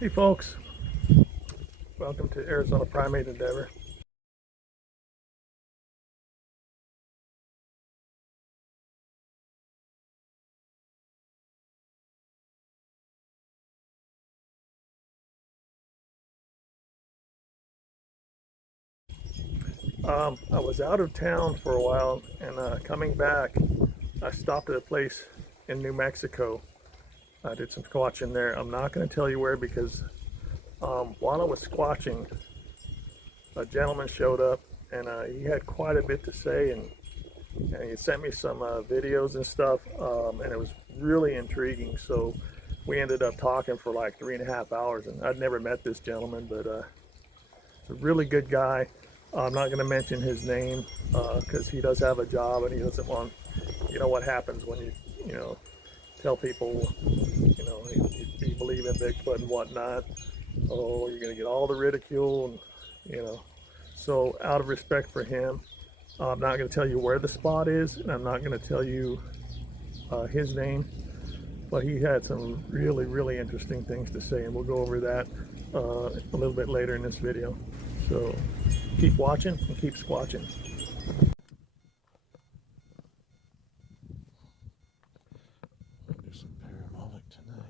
Hey folks, welcome to Arizona Primate Endeavor. I was out of town for a while and coming back, I stopped at a place in New Mexico. I did some squatching there. I'm not going to tell you where because while I was squatching, a gentleman showed up and he had quite a bit to say and he sent me some videos and stuff and it was really intriguing. So we ended up talking for like 3.5 hours and I'd never met this gentleman, but he's a really good guy. I'm not going to mention his name because he does have a job and he doesn't want, you know what happens when you tell people, you believe in Bigfoot and whatnot. Oh, you're going to get all the ridicule and. So out of respect for him, I'm not going to tell you where the spot is and I'm not going to tell you his name, but he had some really, really interesting things to say and we'll go over that a little bit later in this video. So keep watching and keep squatching. Do some parabolic tonight.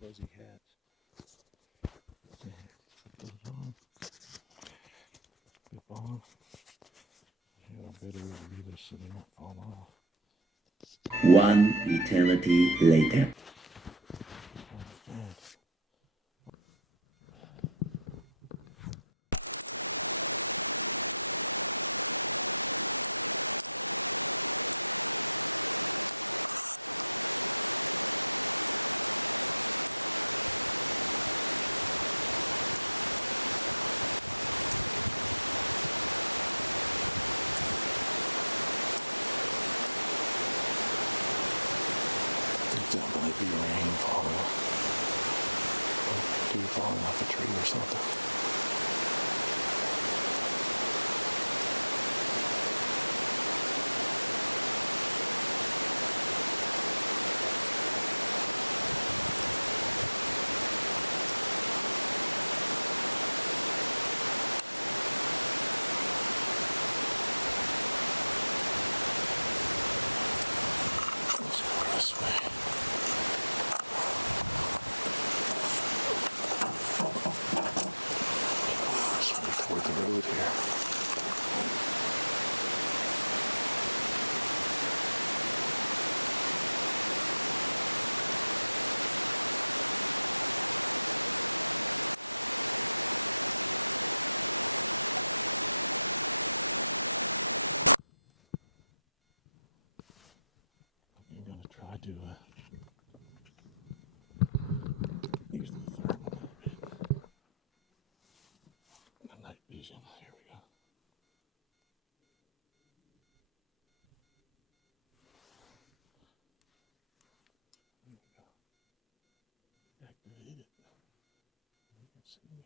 Fuzzy hats. Put those on. Flip on. Yeah, better leave this so they don't fall off. One eternity later. I'm going to try to use the thermal a little bit. The night vision. Here we go. Here we go. Activate it. You can see me.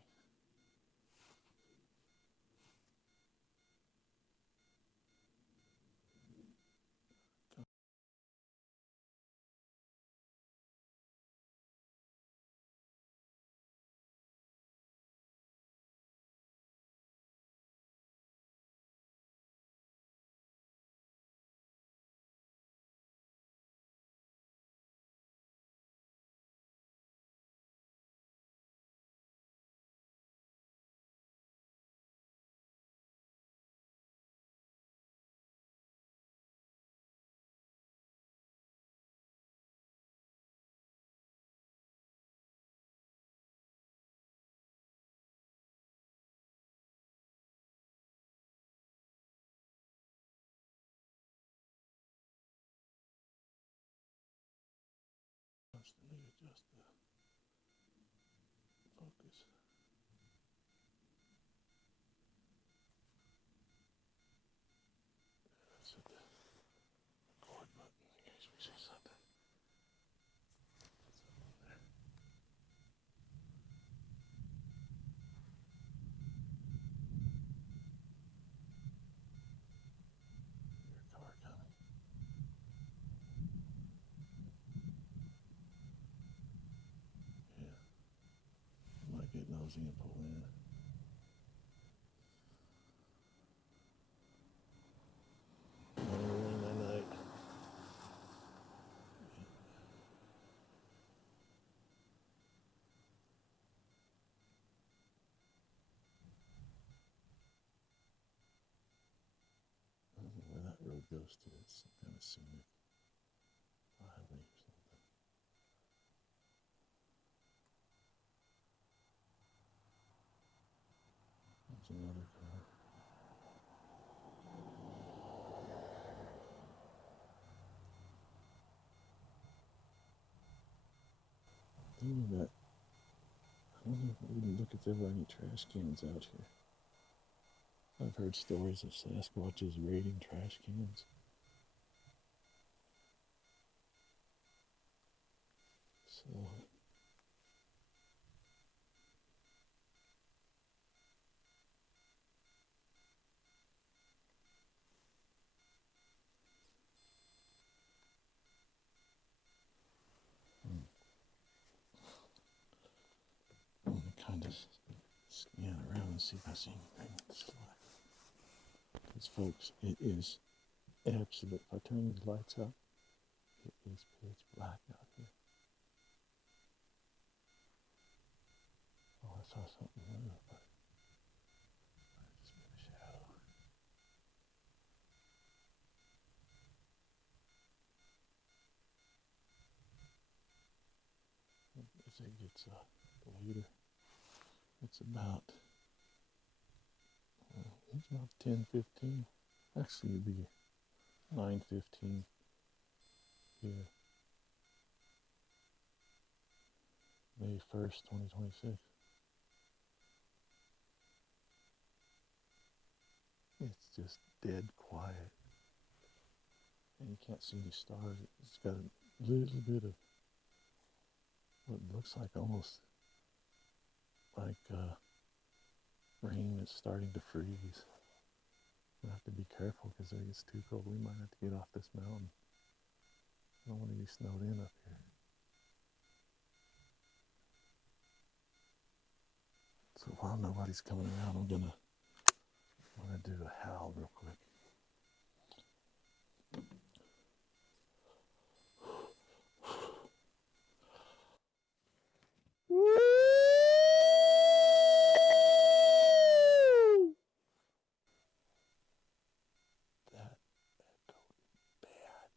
wasn't gonna pull in. Later in the night. I don't know where that road goes to. It's some kind of scenic highway or something. There's another car. Thinking that I wonder if we can look if there were any trash cans out here. I've heard stories of Sasquatches raiding trash cans. So I'm gonna kind of scan around and see if I see anything. Because folks, it is absolute. If I turn these lights up, it is pitch black out here. Oh, I saw something move, but it's just been a shadow. As it gets later, it's about 10:15. Actually, it'd be 9:15 here, May 1st, 2026. It's just dead quiet, and you can't see any stars. It's got a little bit of what looks like almost like rain that's starting to freeze. We have to be careful because if it gets too cold, we might have to get off this mountain. I don't want to be snowed in up here. So while nobody's coming around, I'm gonna do a howl real quick. That echoed bad.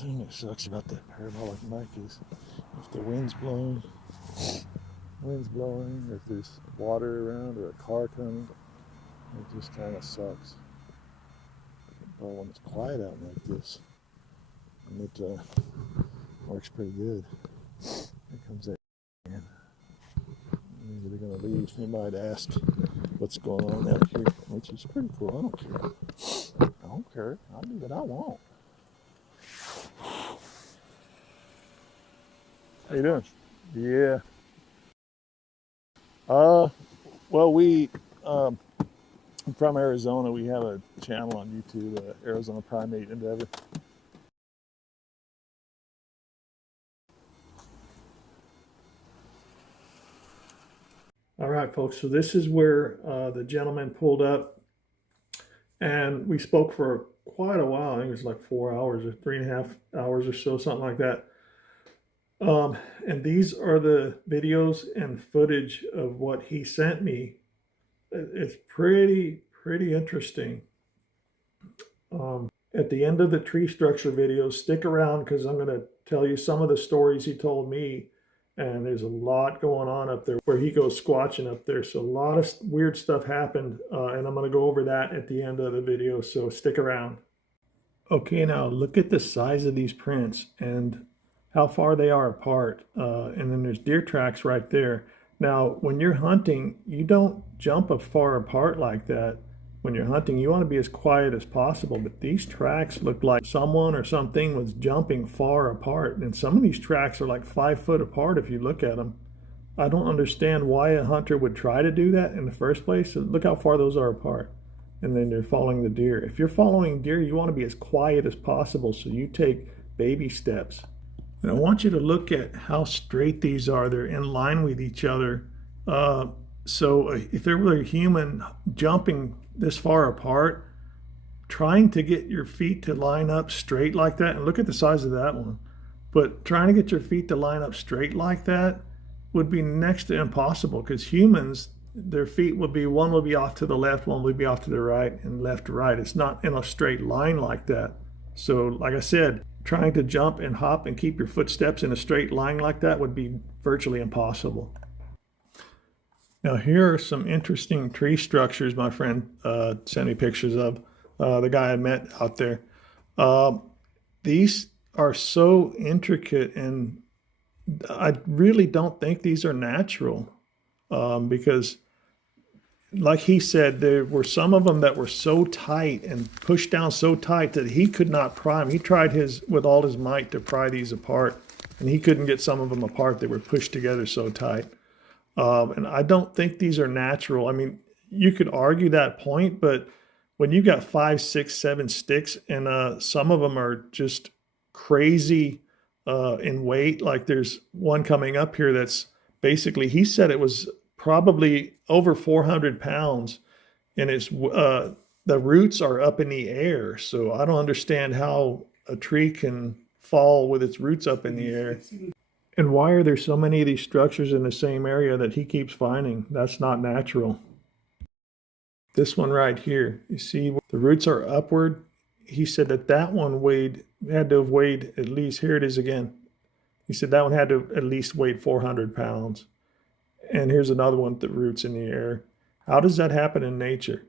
thing that sucks about that parabolic mic is if the wind's blowing, if there's water around or a car coming, it just kind of sucks. But when it's quiet out like this, it works pretty good. Here comes that man. Maybe they're gonna leave. They might ask what's going on out here, which is pretty cool. I don't care. I don't care. I'll do what I want. How you doing? Yeah. Well, I'm from Arizona. We have a channel on YouTube, Arizona Primate Endeavor. All right, folks, so this is where the gentleman pulled up, and we spoke for quite a while. I think it was like 4 hours or 3.5 hours or so, something like that. And these are the videos and footage of what he sent me. It's pretty interesting. At the end of the tree structure video, stick around because I'm going to tell you some of the stories he told me. And there's a lot going on up there where he goes squatching up there. So a lot of weird stuff happened. And I'm going to go over that at the end of the video. So stick around. Okay, now look at the size of these prints and how far they are apart. And then there's deer tracks right there. Now, when you're hunting, you don't jump far apart like that. When you're hunting, you want to be as quiet as possible. But these tracks look like someone or something was jumping far apart. And some of these tracks are like 5 foot apart if you look at them. I don't understand why a hunter would try to do that in the first place. So look how far those are apart. And then they're following the deer. If you're following deer, you want to be as quiet as possible. So you take baby steps. And I want you to look at how straight these are. They're in line with each other. So if there were a human jumping this far apart, trying to get your feet to line up straight like that, and look at the size of that one, but trying to get your feet to line up straight like that would be next to impossible because humans, their feet would be, one will be off to the left, one will be off to the right, and left to right. It's not in a straight line like that. So like I said, trying to jump and hop and keep your footsteps in a straight line like that would be virtually impossible. Now here are some interesting tree structures my friend sent me pictures of, the guy I met out there. These are so intricate, and I really don't think these are natural because like he said, there were some of them that were so tight and pushed down so tight that he could not pry them. He tried with all his might to pry these apart, and he couldn't get some of them apart. They were pushed together so tight. And I don't think these are natural. I mean, you could argue that point, but when you got 5, 6, 7 sticks, and some of them are just crazy in weight, like there's one coming up here that's basically, he said it was probably over 400 pounds, and it's the roots are up in the air. So I don't understand how a tree can fall with its roots up in the air. And why are there so many of these structures in the same area that he keeps finding? That's not natural. This one right here, you see the roots are upward. He said that one had to have weighed at least, here it is again. He said that one had to at least weigh 400 pounds. And here's another one with the roots in the air. How does that happen in nature?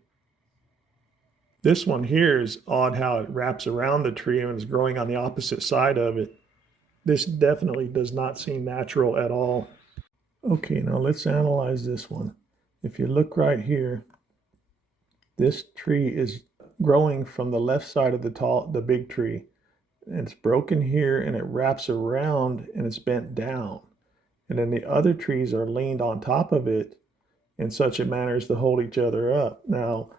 This one here is odd how it wraps around the tree and is growing on the opposite side of it. This definitely does not seem natural at all. Okay, now let's analyze this one. If you look right here, this tree is growing from the left side of the big tree. And it's broken here and it wraps around and it's bent down. And then the other trees are leaned on top of it in such a manner as to hold each other up. Now,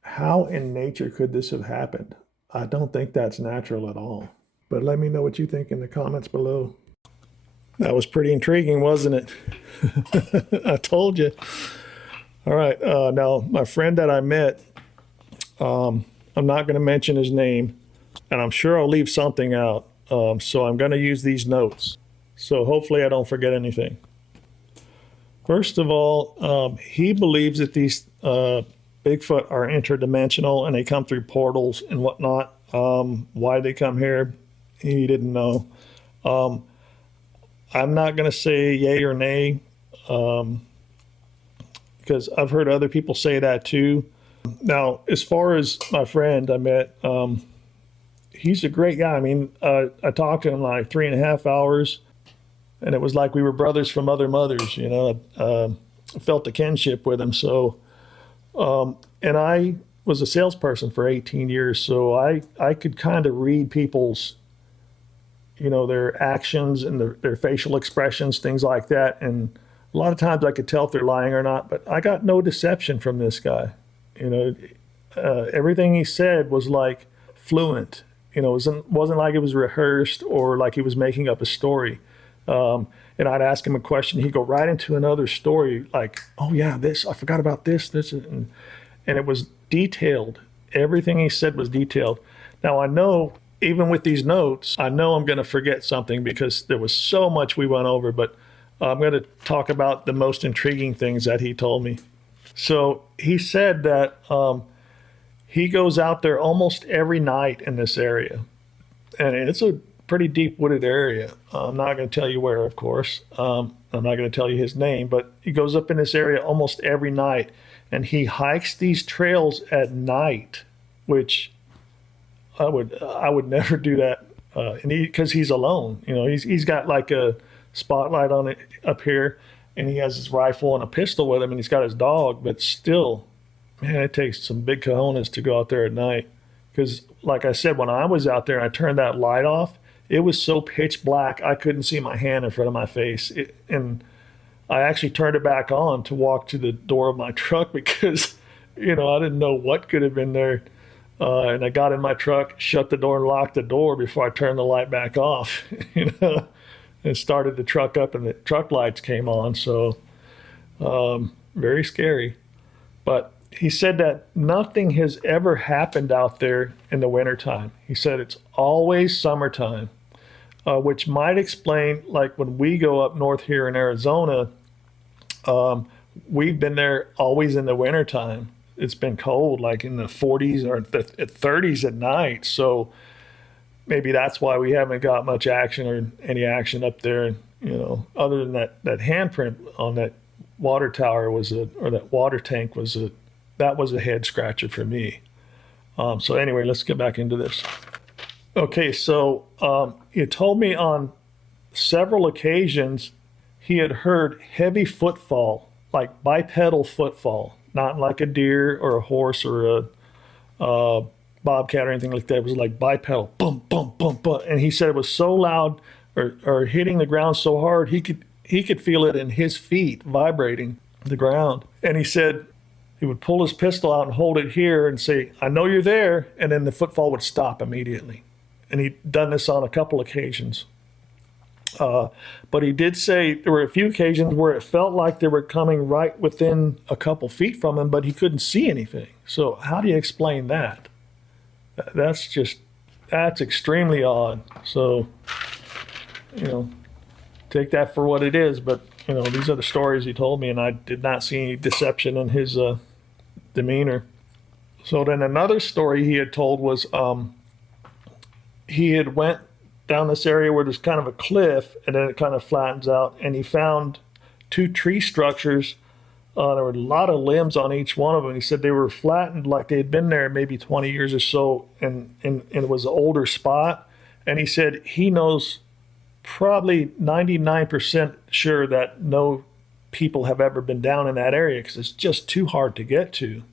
how in nature could this have happened? I don't think that's natural at all. But let me know what you think in the comments below. That was pretty intriguing, wasn't it? I told you. All right, now my friend that I met, I'm not going to mention his name, and I'm sure I'll leave something out. So I'm going to use these notes. So hopefully I don't forget anything. First of all, he believes that these Bigfoot are interdimensional and they come through portals and whatnot. Why they come here, he didn't know. I'm not going to say yay or nay, because I've heard other people say that too. Now, as far as my friend I met, he's a great guy. I mean, I talked to him like 3.5 hours, and it was like we were brothers from other mothers, you know. I felt a kinship with him. So, and I was a salesperson for 18 years, so I could kind of read people's, you know, their actions and their facial expressions, things like that. And a lot of times I could tell if they're lying or not, but I got no deception from this guy. You know, everything he said was like fluent. You know, it wasn't like it was rehearsed or like he was making up a story. And I'd ask him a question, he'd go right into another story, like, oh yeah, this, I forgot about this, and it was detailed. Everything he said was detailed. Now I know, even with these notes, I know I'm going to forget something because there was so much we went over, but I'm going to talk about the most intriguing things that he told me. So he said that he goes out there almost every night in this area. And it's a pretty deep wooded area. I'm not going to tell you where, of course. I'm not going to tell you his name, but he goes up in this area almost every night. And he hikes these trails at night, which I would never do that. And because he's alone, you know, he's got like a spotlight on it up here, and he has his rifle and a pistol with him, and he's got his dog. But still, man, it takes some big cojones to go out there at night. Because, like I said, when I was out there and I turned that light off, it was so pitch black I couldn't see my hand in front of my face. And I actually turned it back on to walk to the door of my truck because, you know, I didn't know what could have been there. And I got in my truck, shut the door, and locked the door before I turned the light back off, you know, and started the truck up, and the truck lights came on. So very scary. But he said that nothing has ever happened out there in the wintertime. He said it's always summertime, which might explain, like when we go up north here in Arizona, we've been there always in the wintertime. It's been cold, like in the 40s or the 30s at night. So maybe that's why we haven't got much action or any action up there. You know, other than that handprint on that water tower or that water tank that was a head scratcher for me. So anyway, let's get back into this. Okay, so he told me on several occasions he had heard heavy footfall, like bipedal footfall. Not like a deer or a horse or a bobcat or anything like that. It was like bipedal, bump, bump, bump, bump. And he said it was so loud or hitting the ground so hard, he could feel it in his feet vibrating the ground. And he said he would pull his pistol out and hold it here and say, I know you're there. And then the footfall would stop immediately. And he'd done this on a couple occasions. But he did say there were a few occasions where it felt like they were coming right within a couple feet from him, but he couldn't see anything. So how do you explain that? That's extremely odd. So, you know, take that for what it is. But, you know, these are the stories he told me, and I did not see any deception in his demeanor. So then another story he had told was he had went down this area where there's kind of a cliff, and then it kind of flattens out, and he found 2 tree structures. There were a lot of limbs on each one of them. He said they were flattened like they had been there maybe 20 years or so, and it was an older spot. And he said he knows probably 99% sure that no people have ever been down in that area because it's just too hard to get to.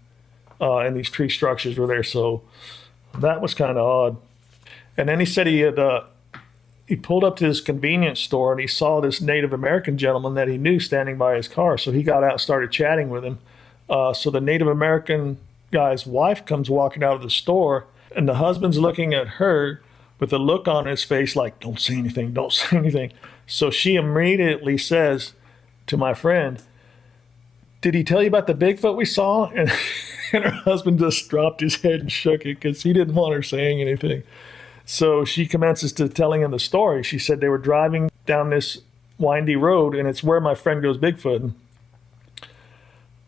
And these tree structures were there, so that was kind of odd. And then he said he pulled up to this convenience store and he saw this Native American gentleman that he knew standing by his car. So he got out and started chatting with him. So the Native American guy's wife comes walking out of the store, and the husband's looking at her with a look on his face like, don't say anything, don't say anything. So she immediately says to my friend, did he tell you about the Bigfoot we saw? And her husband just dropped his head and shook it because he didn't want her saying anything. So she commences to telling him the story. She said they were driving down this windy road, and it's where my friend goes Bigfoot.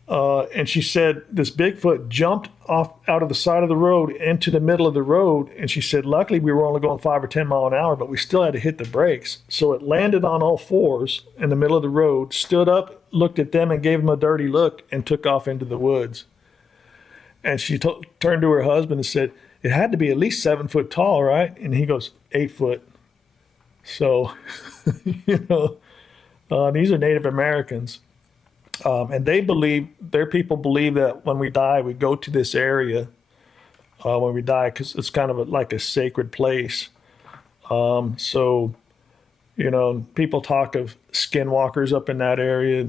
And she said this Bigfoot jumped off out of the side of the road into the middle of the road. And she said, luckily we were only going 5 or 10 mile an hour, but we still had to hit the brakes. So it landed on all fours in the middle of the road, stood up, looked at them and gave them a dirty look and took off into the woods. And she turned to her husband and said, it had to be at least 7 foot tall, right? And he goes, 8 foot. So, these are Native Americans. And their people believe that when we die, we go to this area when we die, because it's kind of like a sacred place. So, people talk of skinwalkers up in that area,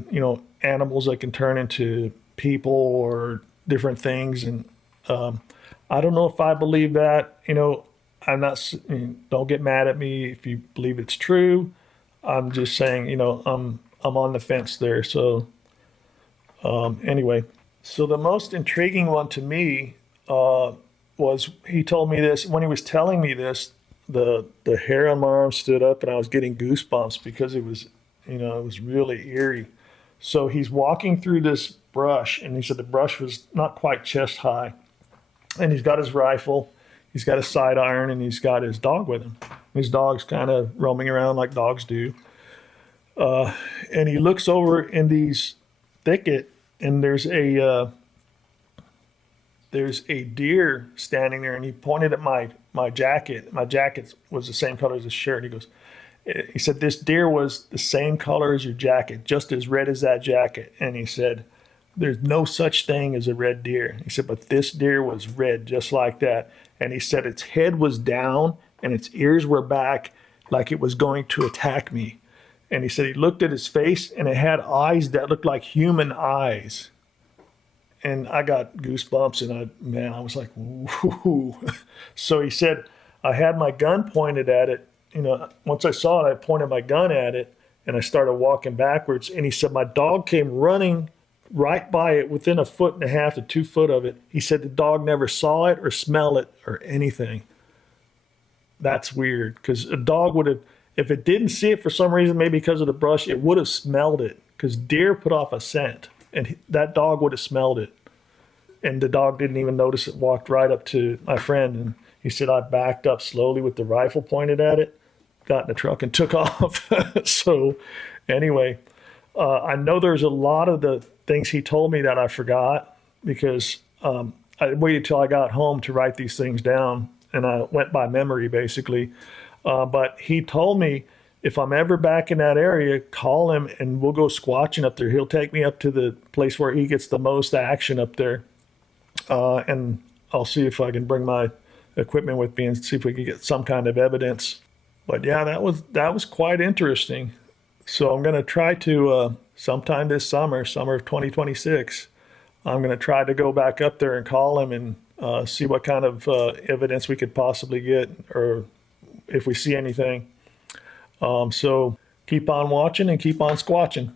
animals that can turn into people or different things. And I don't know if I believe that. I'm not, don't get mad at me if you believe it's true. I'm just saying, I'm on the fence there. So, anyway, so the most intriguing one to me was he told me this when he was telling me this. The hair on my arm stood up, and I was getting goosebumps because it was really eerie. So he's walking through this brush, and he said the brush was not quite chest high, and he's got his rifle, he's got a side iron, and he's got his dog with him. His dog's kind of roaming around like dogs do, and he looks over in these thicket, and there's a deer standing there, and he pointed at my jacket. My jacket was the same color as his shirt. He said, this deer was the same color as your jacket, just as red as that jacket. And he said, there's no such thing as a red deer. He said, but this deer was red, just like that. And he said its head was down and its ears were back like it was going to attack me. And he said he looked at his face, and it had eyes that looked like human eyes. And I got goosebumps, and I was like, whoo. So he said, I had my gun pointed at it. Once I saw it, I pointed my gun at it, and I started walking backwards. And he said, my dog came running right by it within 1.5 feet to 2 foot of it. He said the dog never saw it or smelled it or anything. That's weird, because a dog would have, if it didn't see it for some reason, maybe because of the brush, it would have smelled it, because deer put off a scent, and that dog would have smelled it. And the dog didn't even notice it, walked right up to my friend. And he said, I backed up slowly with the rifle pointed at it, got in the truck and took off. So anyway, I know there's a lot of the things he told me that I forgot, because I waited till I got home to write these things down, and I went by memory basically. But he told me, if I'm ever back in that area, call him and we'll go squatching up there. He'll take me up to the place where he gets the most action up there. And I'll see if I can bring my equipment with me and see if we can get some kind of evidence. But yeah, that was quite interesting. So I'm going to try to, sometime this summer of 2026, I'm going to try to go back up there and call him and see what kind of evidence we could possibly get, or if we see anything. So keep on watching and keep on squatching.